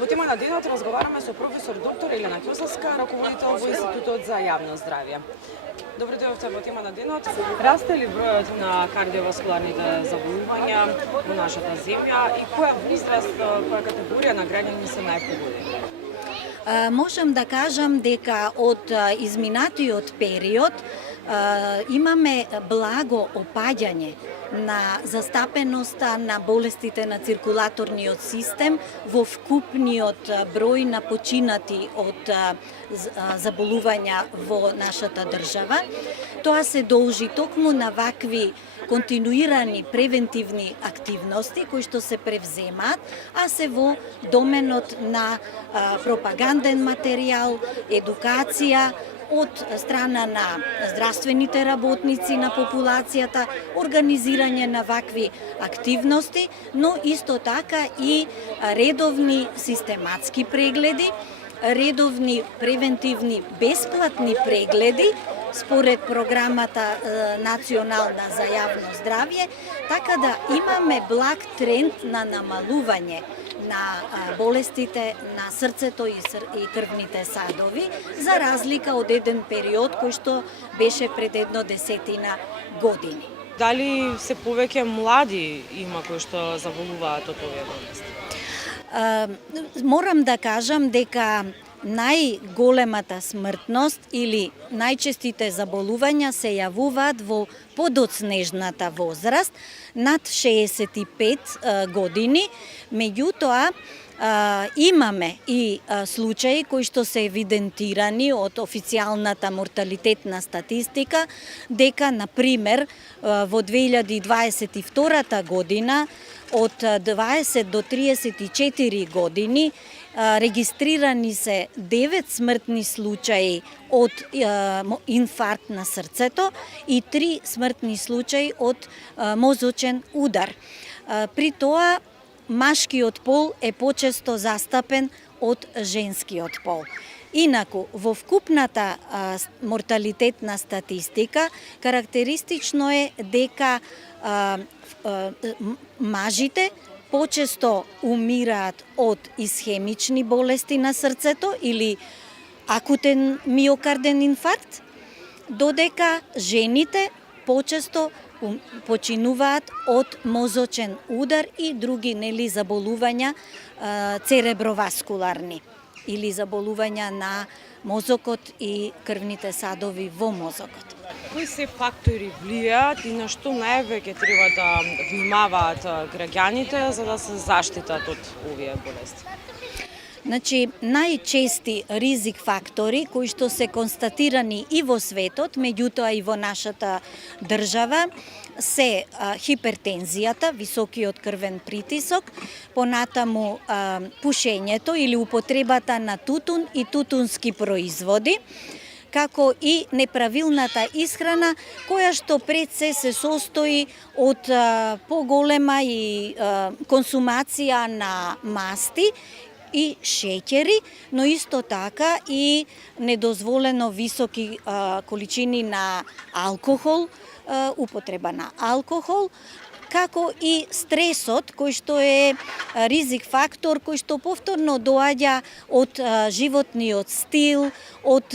Во тема на денот разговараме со професор доктор Елена Ќосовска, раководител во Институтот за јавно здравје. Добро дојдовте во тема на денот. Расте ли бројот на кардиоваскуларните заболувања во нашата земја и која возраст, која категорија на граѓани се најпогодени? Можам да кажам дека од изминатиот период имаме благо опаѓање на застапеноста на болестите на циркулаторниот систем во вкупниот број на починати од заболувања во нашата држава. Тоа се должи токму на вакви континуирани превентивни активности кои што се превземаат, а се во доменот на пропаганден материјал, едукација од страна на здравствените работници на популацијата, организирање на вакви активности, но исто така и редовни систематски прегледи, редовни превентивни бесплатни прегледи според програмата национална за јавно здравје, така да имаме благ тренд на намалување на болестите на срцето и крвните садови, за разлика од еден период кој што беше пред едно 10 години. Дали се повеќе млади има кои што заболуваат од овие болести? Морам да кажам дека најголемата смртност или најчестите заболувања се јавуваат во подоцнежната возраст, над 65 години, меѓутоа имаме и случаи кои што се евидентирани од официјалната морталитетна статистика, дека, например, во 2022 година, од 20 до 34 години, регистрирани се 9 смртни случаи од инфаркт на срцето и 3 смртни случаи од мозочен удар. При тоа, машкиот пол е почесто застапен од женскиот пол. Инаку, во вкупната морталитетна статистика, карактеристично е дека мажите почесто умираат од исхемични болести на срцето или акутен миокарден инфаркт, додека жените почесто починуваат од мозочен удар и други заболувања цереброваскуларни или заболувања на мозокот и крвните садови во мозокот. Кои се фактори влијаат и на што највеќе треба да внимаваат граѓаните за да се заштитат од овие болести? Значи, најчести ризик фактори кои што се констатирани и во светот, меѓутоа и во нашата држава, се хипертензијата, високиот крвен притисок, понатаму пушењето или употребата на тутун и тутунски производи, како и неправилната исхрана, која што пред се состои од поголема и консумација на масти и шеќери, но исто така и недозволено високи количини на алкохол, употреба на алкохол, како и стресот, кој што е ризик фактор, кој што повторно доаѓа од животниот стил, од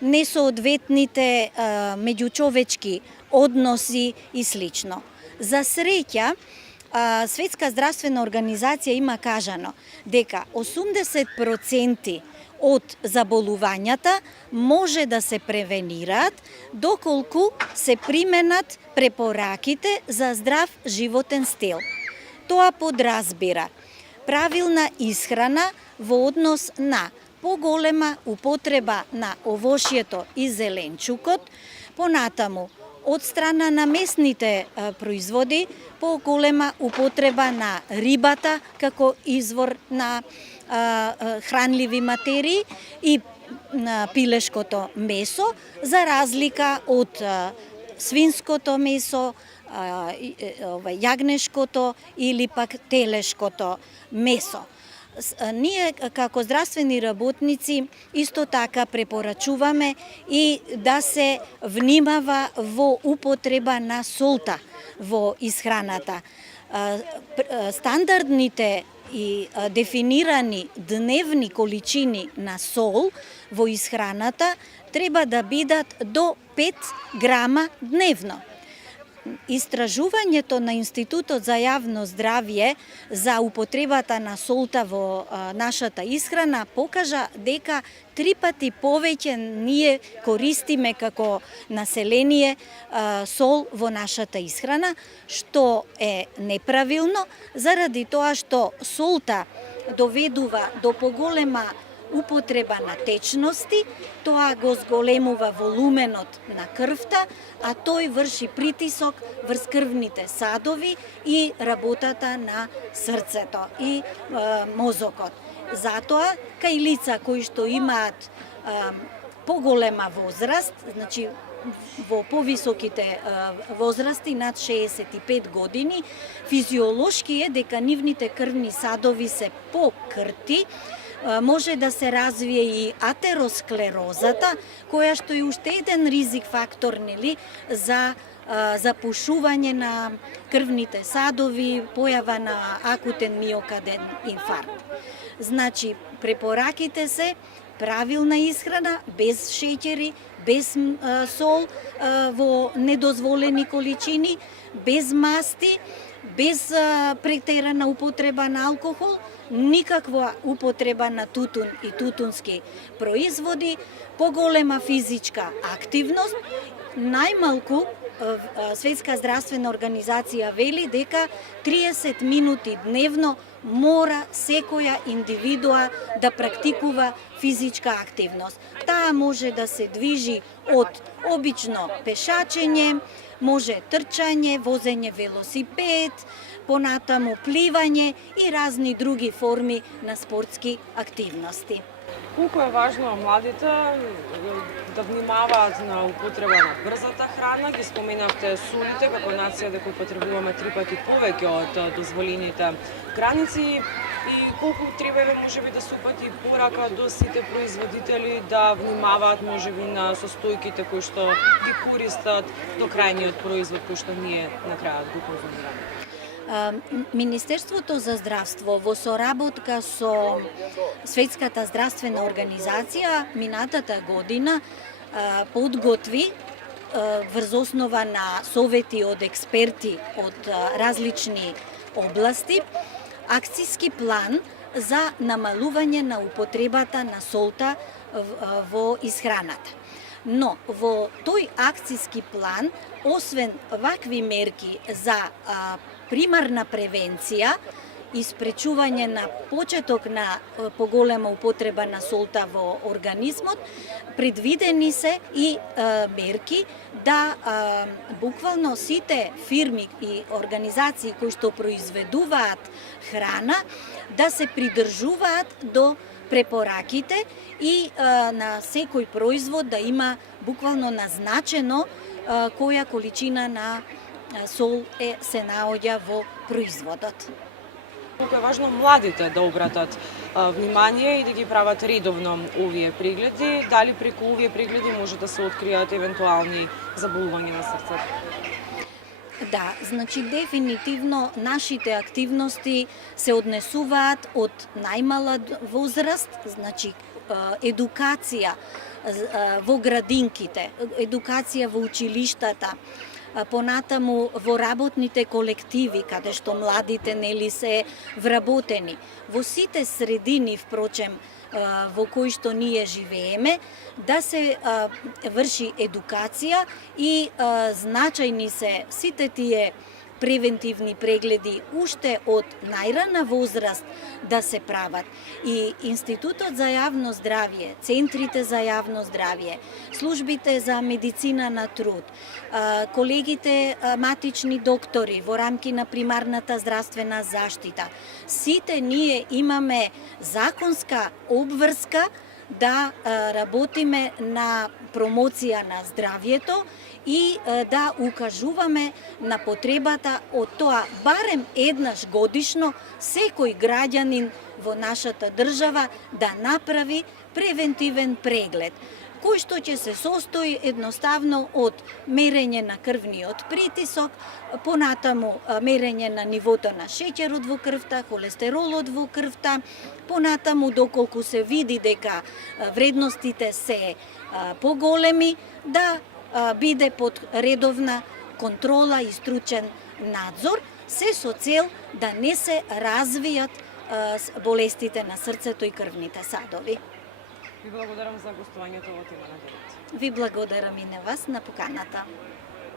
несоодветните меѓучовечки односи и слично. За среќа, Светска здравствена организација има кажано дека 80% од заболувањата може да се превенираат доколку се применат препораките за здрав животен стил. Тоа подразбира правилна исхрана во однос на поголема употреба на овошјето и зеленчукот, понатаму од страна на местните производи, поголема употреба на рибата како извор на хранливи материи и на пилешкото месо, за разлика од свинското месо, јагнешкото или пак телешкото месо. Ние како здравствени работници исто така препорачуваме и да се внимава во употреба на солта во исхраната. Стандардните и дефинирани дневни количини на сол во исхраната треба да бидат до 5 грама дневно. Истражувањето на Институтот за јавно здравје за употребата на солта во нашата исхрана покажа дека 3 пати повеќе ние користиме како население сол во нашата исхрана, што е неправилно заради тоа што солта доведува до поголема употреба на течности, тоа го зголемува волуменот на крвта, а тој врши притисок врз крвните садови и работата на срцето и мозокот. Затоа, кај лица кои што имаат поголема возраст, значи во повисоките возрасти над 65 години, физиолошки е дека нивните крвни садови се покрти, може да се развие и атеросклерозата, која што е уште еден ризик фактор, нели, за запушување на крвните садови, појава на акутен миокарден инфаркт. Значи, препораките се правилна исхрана, без шеќери, без сол во недозволени количини, без масти, без претерана употреба на алкохол, никаква употреба на тутун и тутунски производи, поголема физичка активност, најмалку Светска здравствена организација вели дека 30 минути дневно мора секоја индивидуа да практикува физичка активност. Таа може да се движи од обично пешачење, може трчање, возење велосипед, понатаму пливање и разни други форми на спортски активности. Колку е важно младите да внимаваат на употреба на брзата храна? Ги споменавте солите како нација дека употребуваме 3 пати повеќе од дозволените граници и колку требаме можеби да се упати порака до сите производители да внимаваат можеби на состојките кои што ги користат до крајниот производ кој што ние на крајот го конзумираме. Министерството за здравство во соработка со Светската здравствена организација минатата година подготви врз основа на совети од експерти од различни области акцијски план за намалување на употребата на солта во исхраната. Но во тој акцијски план, освен вакви мерки за примарна превенција и спречување на почеток на поголема употреба на солта во организмот, предвидени се и мерки да буквално сите фирми и организации кои што произведуваат храна да се придржуваат до препораките и на секој производ да има буквално назначено која количина на сол се наоѓа во производот. Колку е важно младите да обратат внимание и да ги прават редовно овие прегледи, дали преку овие прегледи може да се откријат евентуални заболувања на срцето? Да, значи дефинитивно нашите активности се однесуваат од најмала возраст, значи едукација во градинките, едукација во училиштата, понатаму во работните колективи, каде што младите нели се вработени. Во сите средини, впрочем, во кои што ние живееме, да се врши едукација и значајни се сите тие превентивни прегледи уште од најрана возраст да се прават. И Институтот за јавно здравје, центрите за јавно здравје, службите за медицина на труд, колегите матични доктори во рамки на примарната здравствена заштита, сите ние имаме законска обврска да работиме на промоција на здравјето и да укажуваме на потребата од тоа барем еднаш годишно секој граѓанин во нашата држава да направи превентивен преглед. кој што ќе се состои едноставно од мерење на крвниот притисок, понатаму мерење на нивото на шеќерот во крвта, холестеролот во крвта, понатаму доколку се види дека вредностите се поголеми, да биде под редовна контрола и стручен надзор, се со цел да не се развијат болестите на срцето и крвните садови. Ви благодарам за гостувањето во тема на денот. Ви благодарам и на вас на поканата.